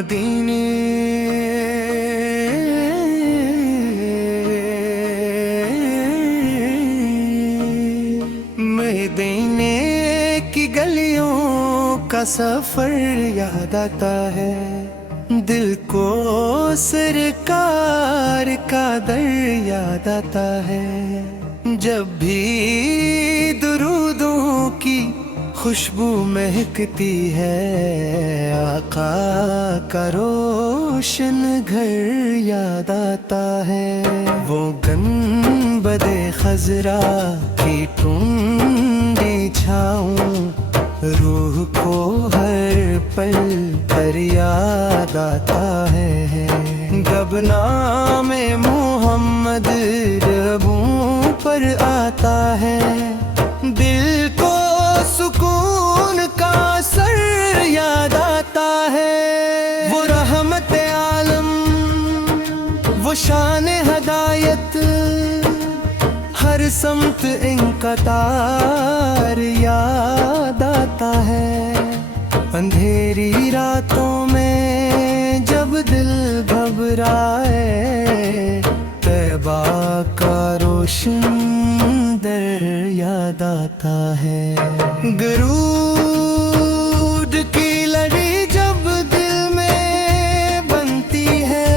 مدینے مدینے کی گلیوں کا سفر یاد آتا ہے، دل کو سرکار کا در یاد آتا ہے، جب بھی درودوں کی خوشبو مہکتی ہے، آقا کا روشن گھر یاد آتا ہے، وہ گنبد خضرا کی ٹھنڈی چھاؤں روح کو ہر پل پر یاد آتا ہے، جب نام محمد لبوں پر آتا ہے، دل کو سکون کا سر یاد آتا ہے، وہ رحمت عالم، وہ شان ہدایت، ہر سمت ان کا تار یاد آتا ہے، اندھیری راتوں میں جب دل گھبرائے، طیبہ کا روشن در یاد آتا ہے، درود کی لڑی جب دل میں بنتی ہے،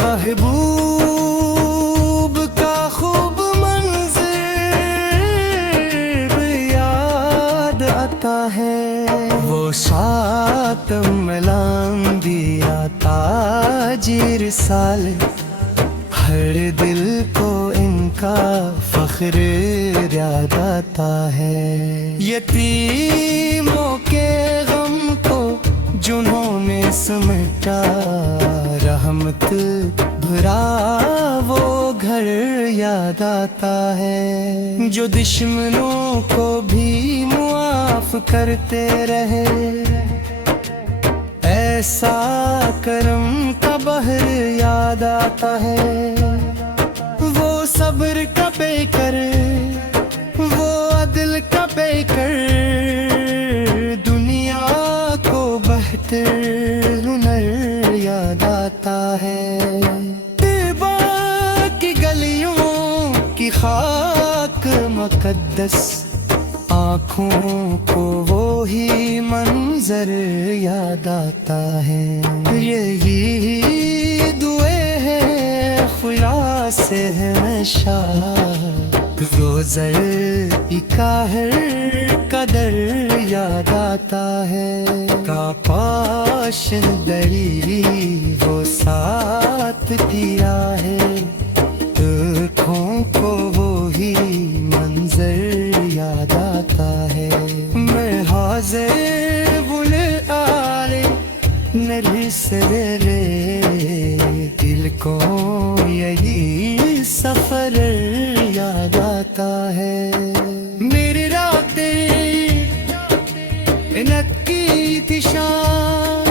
محبوب کا خوب منظر یاد آتا ہے، وہ ساتم الانبیاء تاج رسالت، ہر دل کو ان کا فخر یاد آتا ہے، یتیموں کے غم کو جنہوں نے سمٹا، رحمت بھرا وہ گھر یاد آتا ہے، جو دشمنوں کو بھی معاف کرتے رہے، ایسا کرم کا بحر یاد آتا ہے، وہ صبر کا پیکر، وہ عدل کا پیکر، دنیا کو بہتر ہنر یاد آتا ہے، طیبہ کی گلیوں کی خاک مقدس، آنکھوں کو وہی منظر یاد آتا ہے، یہی دعائیں ہیں خدا سے ہمیشہ، روزہ کاہر قدر یاد آتا ہے، کا پاشن دری وہ ساتھ دیا ہے، آنکھوں کو وہی منظر یاد آتا ہے، میں حاضر بولے آلے نری سرے، دل کو یہی سفر یاد آتا ہے، میری راتیں انکی تھی شام،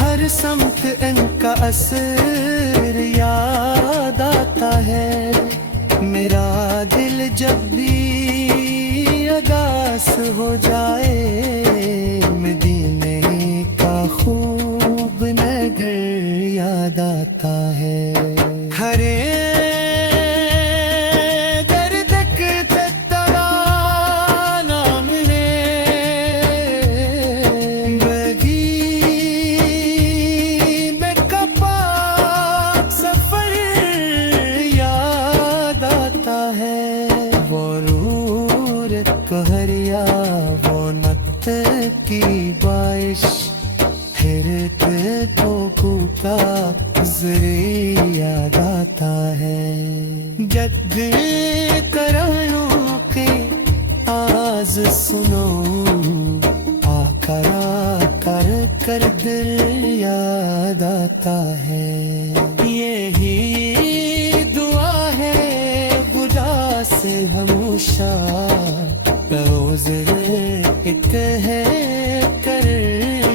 ہر سمت ان کا اثر یاد آتا ہے، میرا دل جب بھی اداس ہو جائے، مدینے کا خوب نگر یاد آتا ہے، ہرے کہریا وہ نت کی بارش، پھرتے تو کا ذری یاد آتا ہے، جد کرانوں کے آز سنو، آقا کر کر دل یاد آتا ہے، یہی دعا ہے خدا سے ہمیشہ، روز ایک ہے کر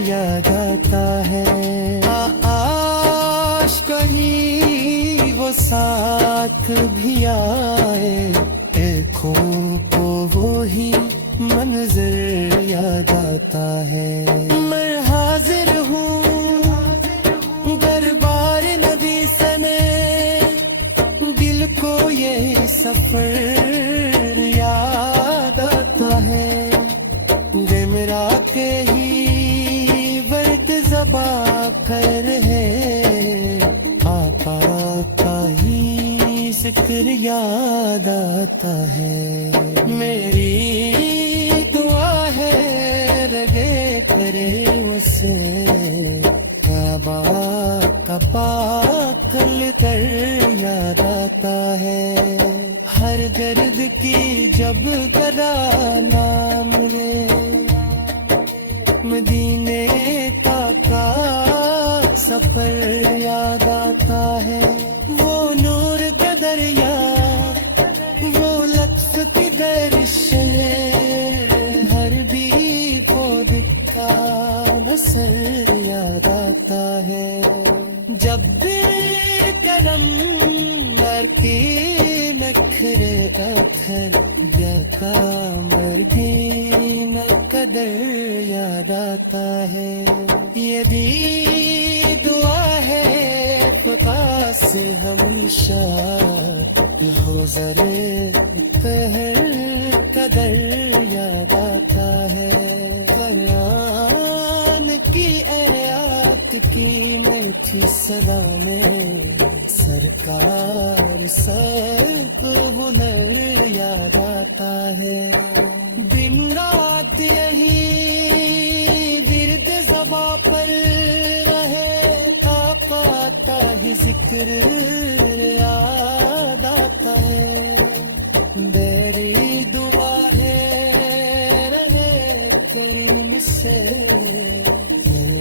یاد آتا ہے، آش کہیں وہ ساتھ بھی آئے، آنکھوں کو وہی منظر یاد آتا ہے، سفر یاد آتا ہے، گمرا کے ہی وقت زباں خیر ہے، آقا کا ہی ذکر یاد آتا ہے۔ میری دعا ہے رگے کرے وسے کعبہ کا پاک کر یاد آتا ہے، ہر گرد کی جب گرا نام رے، مدینے کا سفر یاد آتا ہے، وہ نور کا دریا، وہ لطف کی درش ہے، ہر بھی کو دکھا نصر یاد آتا ہے، جب بھی کرم کی نکھرے اکھر یا کامر بھی نہ قدر یاد آتا ہے، یہ بھی دعا ہے خدا سے ہمیشہ ہو ذر پہر قدر یاد آتا ہے، قرآن کی آیات کی میٹھی صدا میں سرکار سب ہنر یاد آتا ہے، دن رات یہی ورد زباں پر رہے، آتا ہی ذکر یاد آتا ہے، میری دعا ہے رہے کریم سے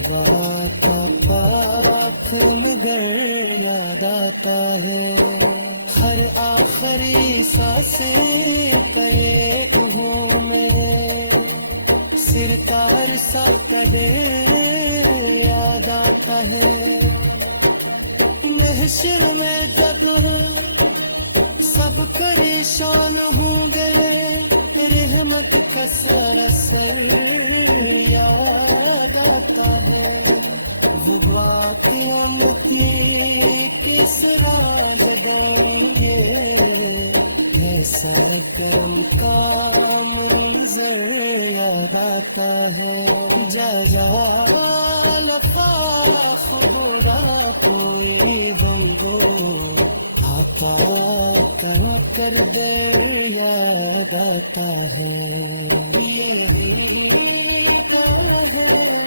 بات پاک مگر یاد آتا ہے، ہر آخری سانسیں پہ ہوں میں سرکار سا قدر یاد آتا ہے، محشر میں جب سب پریشان ہوں گے، رحمت کا سارا سر یاد آتا ہے، وہ باقی امتی کس راہ بدوں گے، ایسا کم کا منظر یاد آتا ہے، جا لفاف برا کوئی گنگو آقا کا کر دے یاد آتا ہے، یہی کام ہے۔